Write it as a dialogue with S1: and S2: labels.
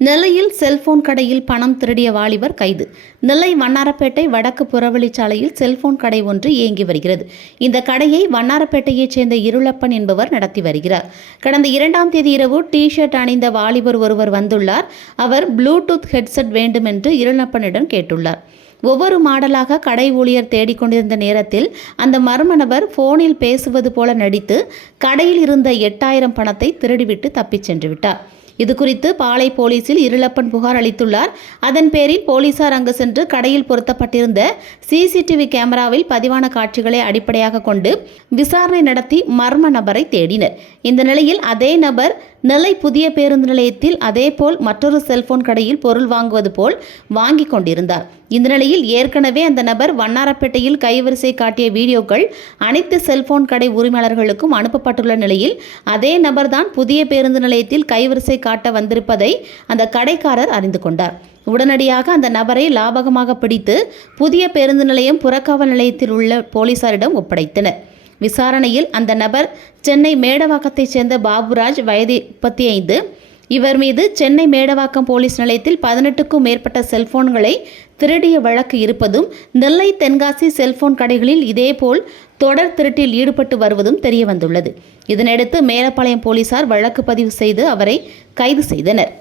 S1: நெல்லையில் செல்போன் கடையில் பணம் திருடிய வாலிபர் கைது. நெல்லை வண்ணாரப்பேட்டை வடக்கு புறவழிச்சாலையில் செல்போன் கடை ஒன்று இயங்கி வருகிறது. இந்த கடையை வண்ணாரப்பேட்டையைச் சேர்ந்த இருளப்பன் என்பவர் நடத்தி வருகிறார். கடந்த இரண்டாம் தேதி இரவு டி ஷர்ட் அணிந்த வாலிபர் ஒருவர் வந்துள்ளார். அவர் ப்ளூடூத் ஹெட்செட் வேண்டும் என்று இருளப்பனிடம் கேட்டுள்ளார். ஒவ்வொரு மாடலாக கடை ஊழியர் தேடிக்கொண்டிருந்த நேரத்தில் அந்த மர்ம நபர் போனில் பேசுவது போல நடித்து கடையில் இருந்த எட்டாயிரம் பணத்தை திருடிவிட்டு தப்பிச் சென்று விட்டார் இது குறித்து பாளை போலீசில் இருளப்பன் புகார் அளித்துள்ளார். அதன் பேரில் போலீசார் அங்கு சென்று கடையில் பொருத்தப்பட்டிருந்த சிசிடிவி கேமராவில் பதிவான காட்சிகளை அடிப்படையாக கொண்டு விசாரணை நடத்தி மர்ம நபரை தேடினர். இந்த நிலையில் அதே நபர் நெல்லை புதிய பேருந்து நிலையத்தில் அதேபோல் மற்றொரு செல்போன் கடையில் பொருள் வாங்குவது போல் வாங்கி கொண்டிருந்தார். இந்த நிலையில் ஏற்கனவே அந்த நபர் வண்ணாரப்பேட்டையில் கைவரிசை காட்டிய வீடியோக்கள் அனைத்து செல்போன் கடை உரிமையாளர்களுக்கும் அனுப்பப்பட்டுள்ள நிலையில் அதே நபர்தான் புதிய பேருந்து நிலையத்தில் கைவரிசை காட்ட வந்திருப்பதை அந்த கடைக்காரர் அறிந்து கொண்டார். உடனடியாக அந்த நபரை லாபகமாக பிடித்து புதிய பேருந்து நிலையம் புறக்காவல் நிலையத்தில் உள்ள போலீசாரிடம் ஒப்படைத்தனர். விசாரணையில் அந்த நபர் சென்னை மேடவாக்கத்தைச் சேர்ந்த பாபுராஜ் வயது முப்பத்தி ஐந்து இவர் மீது சென்னை மேடவாக்கம் போலீஸ் நிலையத்தில் பதினெட்டுக்கும் மேற்பட்ட செல்போன்களை திருடிய வழக்கு இருப்பதும் நெல்லை தென்காசி செல்போன் கடைகளில் இதேபோல் தொடர் திருட்டில் ஈடுபட்டு வருவதும் தெரியவந்துள்ளது. இதனையடுத்து மேலப்பாளையம் போலீசார் வழக்கு பதிவு செய்து அவரை கைது செய்தனர்.